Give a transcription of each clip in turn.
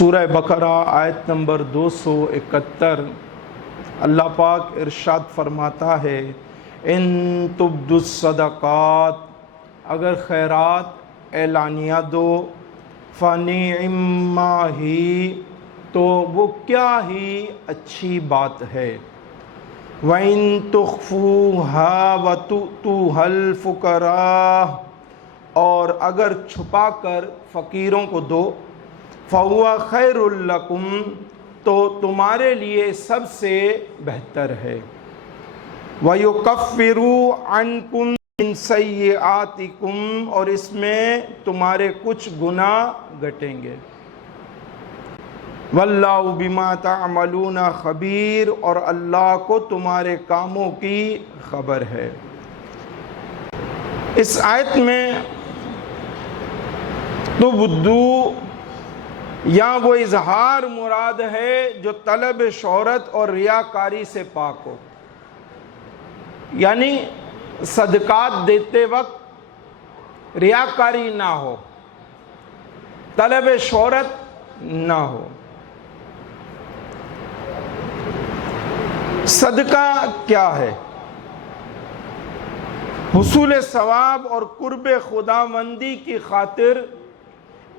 سورہ بقرہ آیت نمبر 271 اللہ پاک ارشاد فرماتا ہے ان تبدوا الصدقات، اگر خیرات اعلانیہ دو، فنعما ہی، تو وہ کیا ہی اچھی بات ہے، وَإِن تُخْفُوهَا وَتُؤْتُوهَا الْفُقَرَاءَ، اور اگر چھپا کر فقیروں کو دو، فَهُوَ خَيْرٌ لَكُمْ، تو تمہارے لیے سب سے بہتر ہے، وَيُكَفِّرُ عَنْكُمْ مِنْ سَيِّئَاتِكُمْ، اور اس میں تمہارے کچھ گناہ گھٹیں گے، وَاللَّهُ بِمَا تَعْمَلُونَ خبیر، اور اللہ کو تمہارے کاموں کی خبر ہے۔ اس آیت میں تبدو یا وہ اظہار مراد ہے جو طلب شہرت اور ریاکاری سے پاک ہو، یعنی صدقات دیتے وقت ریاکاری نہ ہو، طلب شہرت نہ ہو۔ صدقہ کیا ہے؟ حصول ثواب اور قرب خداوندی کی خاطر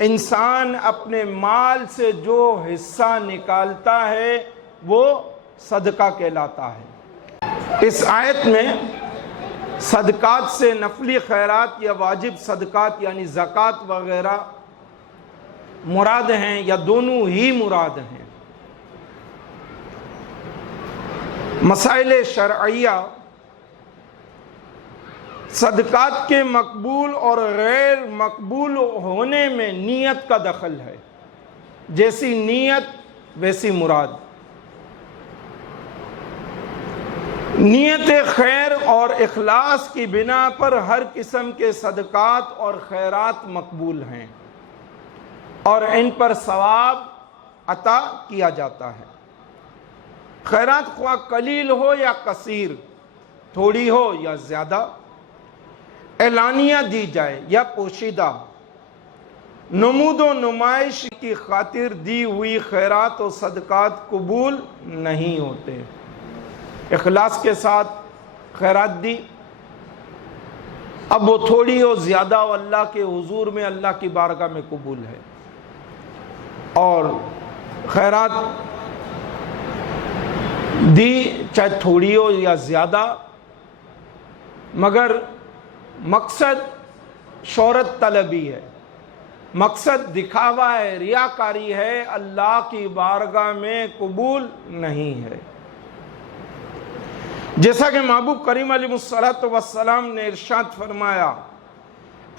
انسان اپنے مال سے جو حصہ نکالتا ہے وہ صدقہ کہلاتا ہے۔ اس آیت میں صدقات سے نفلی خیرات یا واجب صدقات یعنی زکوٰۃ وغیرہ مراد ہیں یا دونوں ہی مراد ہیں۔ مسائل شرعیہ، صدقات کے مقبول اور غیر مقبول ہونے میں نیت کا دخل ہے، جیسی نیت ویسی مراد۔ نیت خیر اور اخلاص کی بنا پر ہر قسم کے صدقات اور خیرات مقبول ہیں اور ان پر ثواب عطا کیا جاتا ہے۔ خیرات خواہ قلیل ہو یا کثیر، تھوڑی ہو یا زیادہ، اعلانیہ دی جائے یا پوشیدہ، نمود و نمائش کی خاطر دی ہوئی خیرات و صدقات قبول نہیں ہوتے۔ اخلاص کے ساتھ خیرات دی، اب وہ تھوڑی ہو زیادہ ہو، اللہ کے حضور میں اللہ کی بارگاہ میں قبول ہے۔ اور خیرات دی چاہے تھوڑی ہو یا زیادہ، مگر مقصد شہرت طلبی ہے، مقصد دکھاوا ہے، ریاکاری ہے، اللہ کی بارگاہ میں قبول نہیں ہے۔ جیسا کہ محبوب کریم علیہ الصلوۃ نے ارشاد فرمایا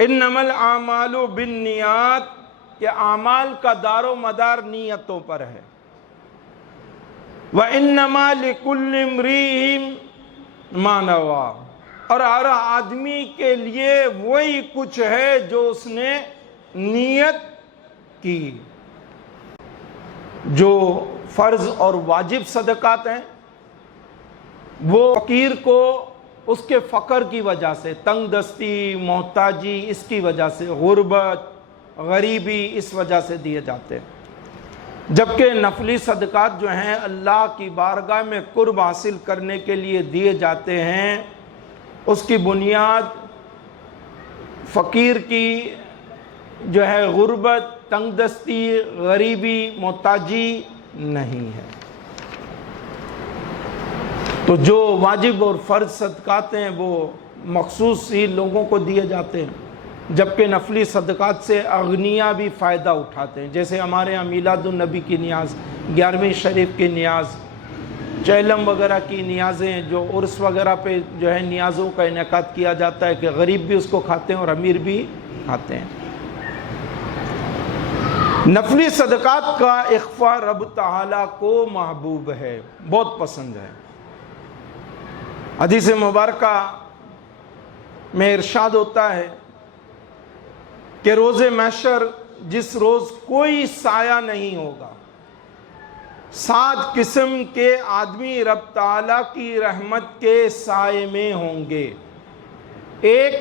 انما الاعمال بالنیات، کہ اعمال کا دار و مدار نیتوں پر ہے، وَإِنَّمَا لِكُلِّ امْرِئٍ مَا نَوَىٰ، اور ہر آدمی کے لیے وہی کچھ ہے جو اس نے نیت کی۔ جو فرض اور واجب صدقات ہیں وہ فقیر کو اس کے فقر کی وجہ سے، تنگ دستی، محتاجی، اس کی وجہ سے، غربت، غریبی، اس وجہ سے دیے جاتے ہیں، جبکہ نفلی صدقات جو ہیں اللہ کی بارگاہ میں قرب حاصل کرنے کے لیے دیے جاتے ہیں، اس کی بنیاد فقیر کی جو ہے غربت، تنگ دستی، غریبی، محتاجی نہیں ہے۔ تو جو واجب اور فرض صدقات ہیں وہ مخصوص ہی لوگوں کو دیے جاتے ہیں، جبکہ نفلی صدقات سے اغنیاء بھی فائدہ اٹھاتے ہیں، جیسے ہمارے یہاں میلاد النبی کی نیاز، 11ویں شریف کی نیاز، چہلم وغیرہ کی نیازیں، جو عرس وغیرہ پہ جو ہے نیازوں کا انعقاد کیا جاتا ہے کہ غریب بھی اس کو کھاتے ہیں اور امیر بھی کھاتے ہیں۔ نفلی صدقات کا اخفاء رب تعالیٰ کو محبوب ہے، بہت پسند ہے۔ حدیث مبارکہ میں ارشاد ہوتا ہے کہ روز محشر جس روز کوئی سایہ نہیں ہوگا، 7 قسم کے آدمی رب تعالیٰ کی رحمت کے سائے میں ہوں گے۔ ایک،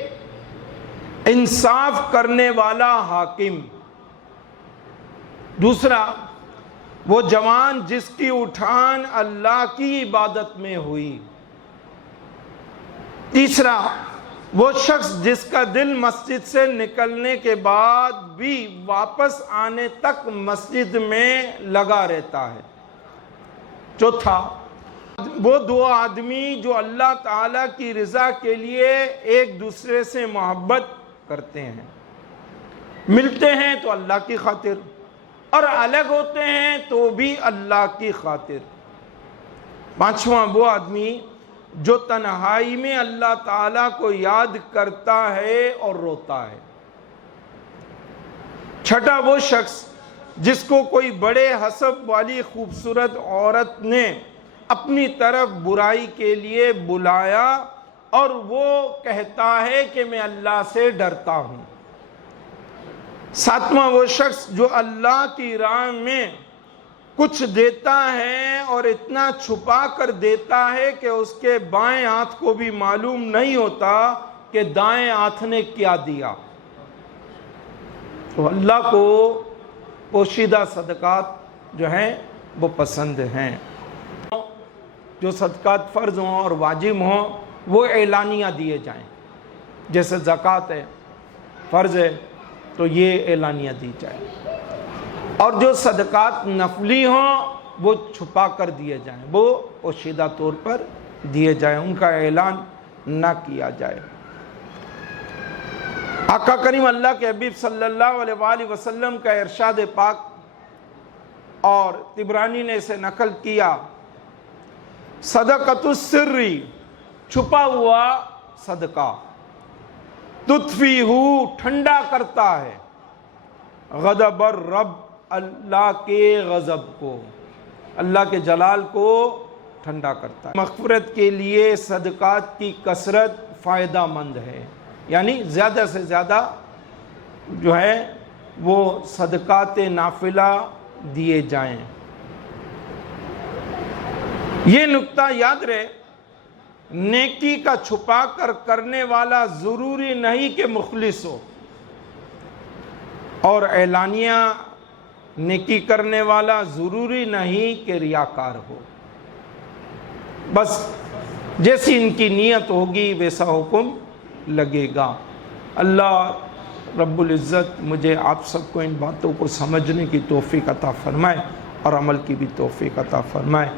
انصاف کرنے والا حاکم، دوسرا وہ جوان جس کی اٹھان اللہ کی عبادت میں ہوئی۔ تیسرا، وہ شخص جس کا دل مسجد سے نکلنے کے بعد بھی واپس آنے تک مسجد میں لگا رہتا ہے۔ چوتھا، وہ دو آدمی جو اللہ تعالیٰ کی رضا کے لیے ایک دوسرے سے محبت کرتے ہیں، ملتے ہیں تو اللہ کی خاطر اور الگ ہوتے ہیں تو بھی اللہ کی خاطر۔ پانچواں، وہ آدمی جو تنہائی میں اللہ تعالیٰ کو یاد کرتا ہے اور روتا ہے۔ چھٹا، وہ شخص جس کو کوئی بڑے حسب والی خوبصورت عورت نے اپنی طرف برائی کے لیے بلایا اور وہ کہتا ہے کہ میں اللہ سے ڈرتا ہوں۔ ساتواں، وہ شخص جو اللہ کی راہ میں کچھ دیتا ہے اور اتنا چھپا کر دیتا ہے کہ اس کے بائیں ہاتھ کو بھی معلوم نہیں ہوتا کہ دائیں ہاتھ نے کیا دیا۔ تو اللہ کو پوشیدہ صدقات جو ہیں وہ پسند ہیں۔ جو صدقات فرض ہوں اور واجب ہوں وہ اعلانیہ دیے جائیں، جیسے زکوٰۃ ہے، فرض ہے تو یہ اعلانیہ دی جائے، اور جو صدقات نفلی ہوں وہ چھپا کر دیے جائیں، وہ پوشیدہ طور پر دیے جائیں، ان کا اعلان نہ کیا جائے۔ آقا کریم اللہ کے حبیب صلی اللہ علیہ وآلہ وسلم کا ارشاد پاک، اور طبرانی نے اسے نقل کیا، صدقۃ السر، چھپا ہوا صدقہ، تطفیہ، ٹھنڈا کرتا ہے، غضب الرب، اللہ کے غضب کو، اللہ کے جلال کو ٹھنڈا کرتا ہے۔ مغفرت کے لیے صدقات کی کثرت فائدہ مند ہے، یعنی زیادہ سے زیادہ جو ہے وہ صدقات نافلہ دیے جائیں۔ یہ نکتہ یاد رہے، نیکی کا چھپا کر کرنے والا ضروری نہیں کہ مخلص ہو، اور اعلانیہ نیکی کرنے والا ضروری نہیں کہ ریاکار ہو، بس جیسی ان کی نیت ہوگی ویسا حکم لگے گا۔ اللہ رب العزت مجھے آپ سب کو ان باتوں کو سمجھنے کی توفیق عطا فرمائے اور عمل کی بھی توفیق عطا فرمائے۔